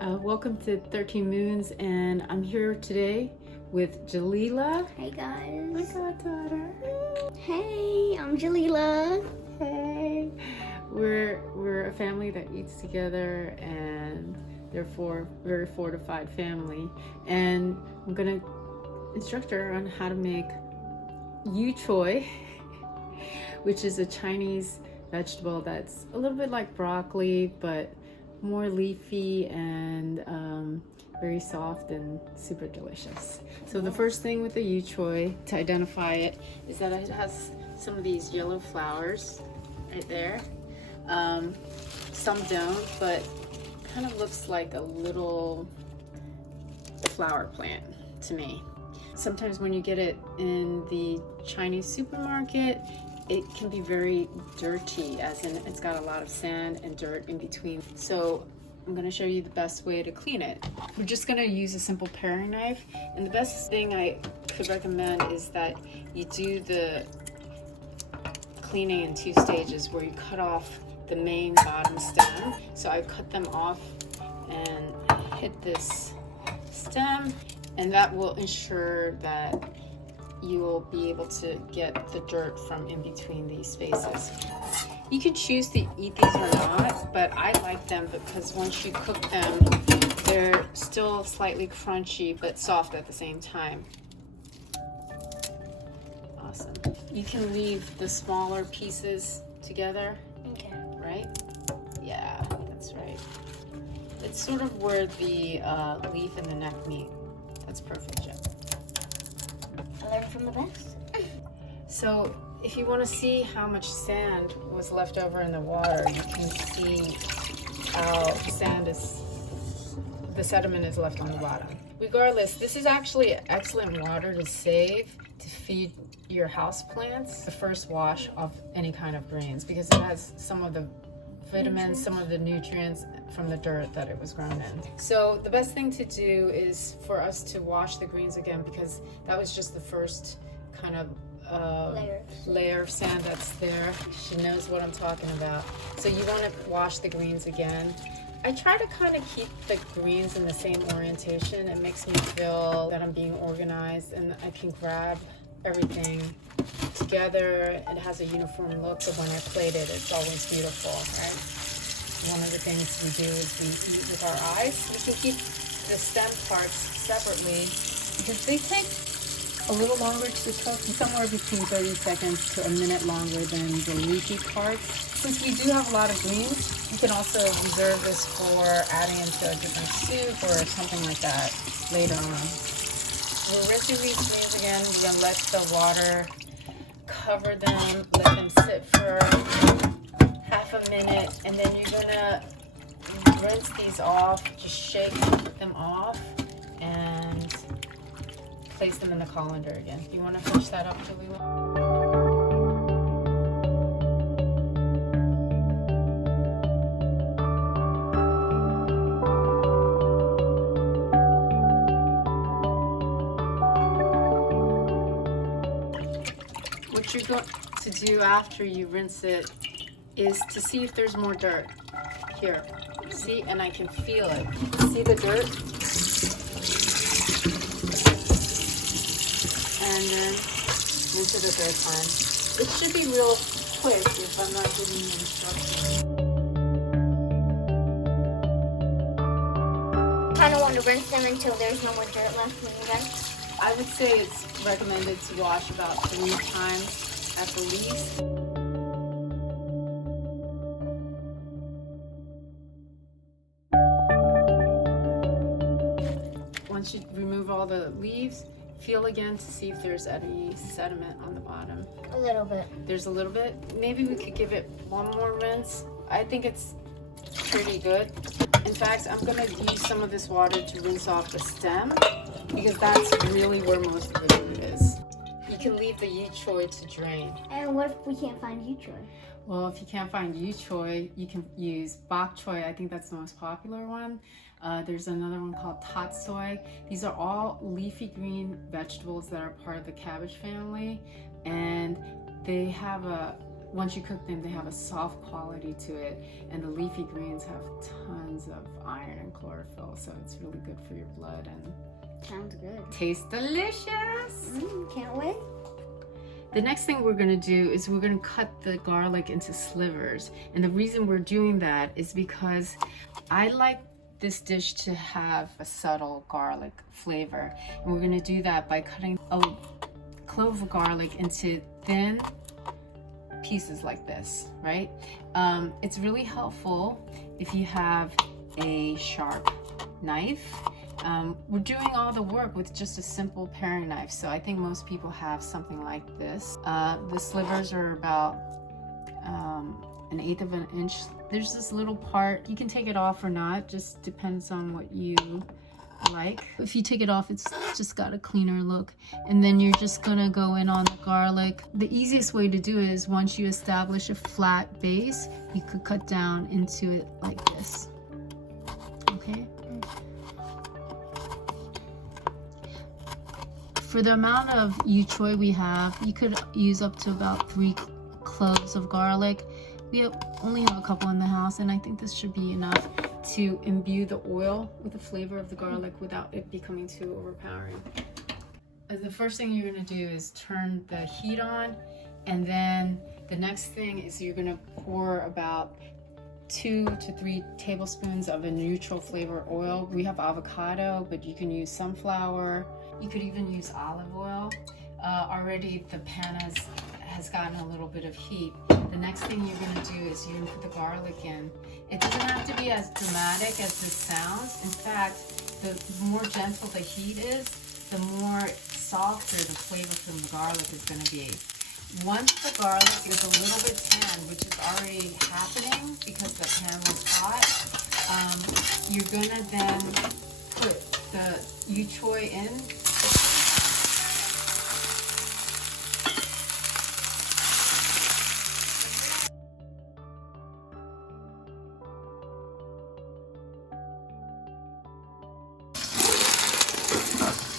Welcome to 13 Moons, and I'm here today with Jalila. Hey guys. My goddaughter. Hey, I'm Jalila. Hey. We're a family that eats together, and therefore very fortified family. And I'm gonna instruct her on how to make Yuchoy, which is a Chinese vegetable that's a little bit like broccoli, but more leafy and very soft and super delicious. So the first thing with the Yuchoy to identify it is that it has some of these yellow flowers right there. Some don't, but kind of looks like a little flower plant to me. Sometimes when you get it in the Chinese supermarket, it can be very dirty, as in it's got a lot of sand and dirt in between. So I'm gonna show you the best way to clean it. We're just gonna use a simple paring knife, and the best thing I could recommend is that you do the cleaning in 2 stages, where you cut off the main bottom stem. So I cut them off and hit this stem, and that will ensure that you will be able to get the dirt from in between these spaces. You could choose to eat these or not, but I like them because once you cook them, they're still slightly crunchy but soft at the same time. Awesome. You can leave the smaller pieces together. Okay. Right? Yeah, that's right. It's sort of where the leaf and the neck meet. That's perfect, Jen. I learned from the best. So if you want to see how much sand was left over in the water, you can see how the sediment is left on the bottom. Regardless, this is actually excellent water to save to feed your house plants the first wash of any kind of greens, because it has some of the vitamins, some of the nutrients from the dirt that it was grown in. So the best thing to do is for us to wash the greens again, because that was just the first kind of layer of sand that's there. She knows what I'm talking about. So you want to wash the greens again. I try to kind of keep the greens in the same orientation. It makes me feel that I'm being organized and I can grab everything together. It has a uniform look, but when I plate it, it's always beautiful, right? One of the things we do is we eat with our eyes. We can keep the stem parts separately because they take a little longer to cook, somewhere between 30 seconds to a minute longer than the leafy parts. Since we do have a lot of greens, you can also reserve this for adding into a different soup or something like that later on. We're rinsing these greens again. We're gonna let the water cover them, let them sit for half a minute, and then you're gonna rinse these off, just shake them off, and place them in the colander again. Do you want to finish that up, Jalila? What you're going to do after you rinse it is to see if there's more dirt. Here, see, and I can feel it. See the dirt? And then rinse it a third time. It should be real quick if I'm not giving you instructions. Kind of want to rinse them until there's no more dirt left when you're done. I would say it's recommended to wash about 3 times at the least. Once you remove all the leaves, feel again to see if there's any sediment on the bottom. A little bit. There's a little bit. Maybe we could give it one more rinse. I think it's pretty good. In fact, I'm gonna use some of this water to rinse off the stem, because that's really where most of the root is. You can leave the Yuchoy to drain. And what if we can't find Yuchoy? Well, if you can't find Yuchoy, you can use bok choy. I think that's the most popular one. There's another one called tatsoi. These are all leafy green vegetables that are part of the cabbage family, and they have a once you cook them, they have a soft quality to it, and the leafy greens have tons of iron and chlorophyll, so it's really good for your blood and sounds good. Tastes delicious. Can't wait. The next thing we're gonna do is we're gonna cut the garlic into slivers, and the reason we're doing that is because I like this dish to have a subtle garlic flavor, and we're gonna do that by cutting a clove of garlic into thin pieces like this, right? It's really helpful if you have a sharp knife. We're doing all the work with just a simple paring knife, so I think most people have something like this. The slivers are about 1/8 of an inch. There's this little part, you can take it off or not, just depends on what you like. If you take it off, it's just got a cleaner look. And then you're just gonna go in on the garlic. The easiest way to do it is once you establish a flat base, you could cut down into it like this. Okay? For the amount of Yuchoy we have, you could use up to about 3 cloves of garlic. We only have a couple in the house, and I think this should be enough to imbue the oil with the flavor of the garlic without it becoming too overpowering. The first thing you're gonna do is turn the heat on, and then the next thing is you're gonna pour about 2 to 3 tablespoons of a neutral flavor oil. We have avocado, but you can use sunflower. You could even use olive oil. Already the pan has gotten a little bit of heat. The next thing you're going to do is you're going to put the garlic in. It doesn't have to be as dramatic as this sounds. In fact, the more gentle the heat is, the more softer the flavor from the garlic is going to be. Once the garlic is a little bit tanned, which is already happening because the pan was hot, you're going to then put the Yuchoy in.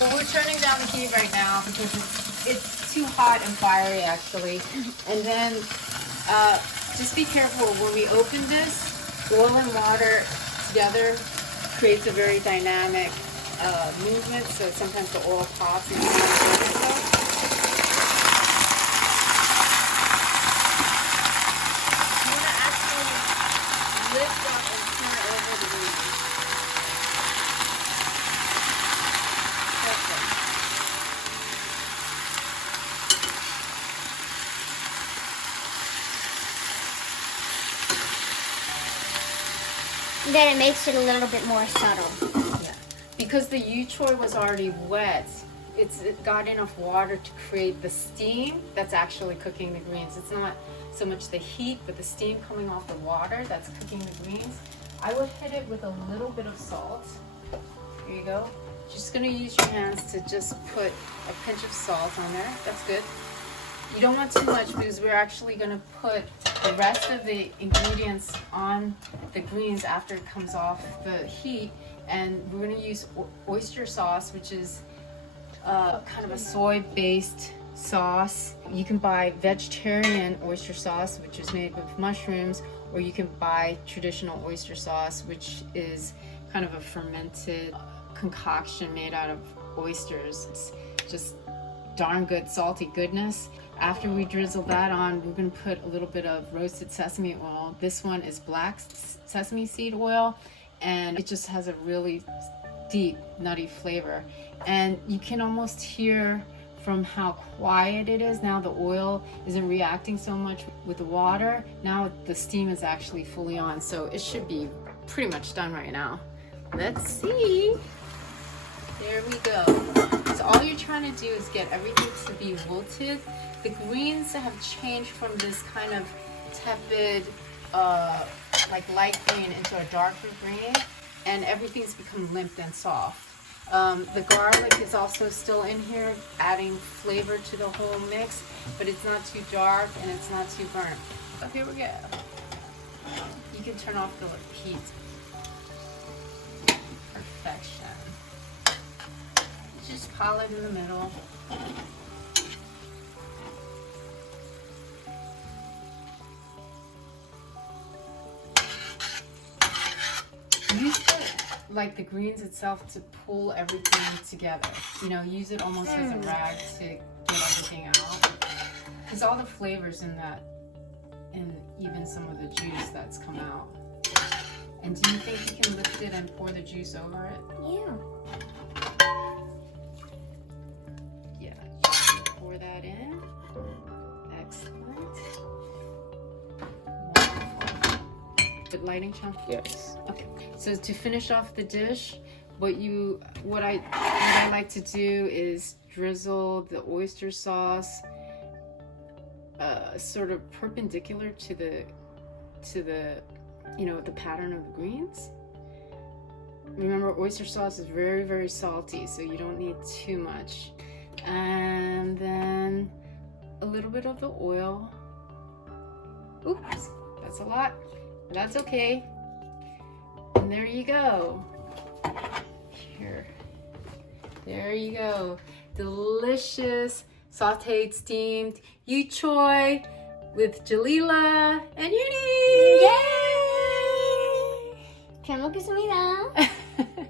Well, we're turning down the heat right now because it's too hot and fiery actually. And then just be careful when we open this, oil and water together creates a very dynamic movement, so sometimes the oil pops and lift up and turn over the grease. Perfect. Then it makes it a little bit more subtle. Yeah. Because the Yuchoy was already wet, it got enough water to create the steam that's actually cooking the greens. It's not so much the heat, but the steam coming off the water that's cooking the greens. I would hit it with a little bit of salt. Here you go. Just gonna use your hands to just put a pinch of salt on there. That's good. You don't want too much because we're actually gonna put the rest of the ingredients on the greens after it comes off the heat, and we're gonna use oyster sauce, which is kind of a soy-based sauce. You can buy vegetarian oyster sauce, which is made with mushrooms, or you can buy traditional oyster sauce, which is kind of a fermented concoction made out of oysters. It's just darn good salty goodness. After we drizzle that on, we're going to put a little bit of roasted sesame oil. This one is black sesame seed oil, and it just has a really deep nutty flavor. And you can almost hear from how quiet it is now. The oil isn't reacting so much with the water. Now the steam is actually fully on, so it should be pretty much done right now. Let's see. There we go. So all you're trying to do is get everything to be wilted. The greens have changed from this kind of tepid, like light green into a darker green, and everything's become limp and soft. The garlic is also still in here, adding flavor to the whole mix, but it's not too dark and it's not too burnt. So here we go. You can turn off the heat. Perfection. Just pile it in the middle. like the greens itself to pull everything together. You know, use it almost as a rag to get everything out. Because all the flavors in that, and even some of the juice that's come out. And do you think you can lift it and pour the juice over it? Yeah. Yeah, just pour that in. Excellent. Wonderful. Good lighting, Sean? Yes. Okay. So to finish off the dish, what I like to do is drizzle the oyster sauce sort of perpendicular to the you know, the pattern of the greens. Remember, oyster sauce is very, very salty, so you don't need too much. And then a little bit of the oil. Oops, that's a lot. That's okay. And there you go. Here. There you go. Delicious sauteed steamed Yuchoy with Jalila and Uni. Yay! Can I look at some of that?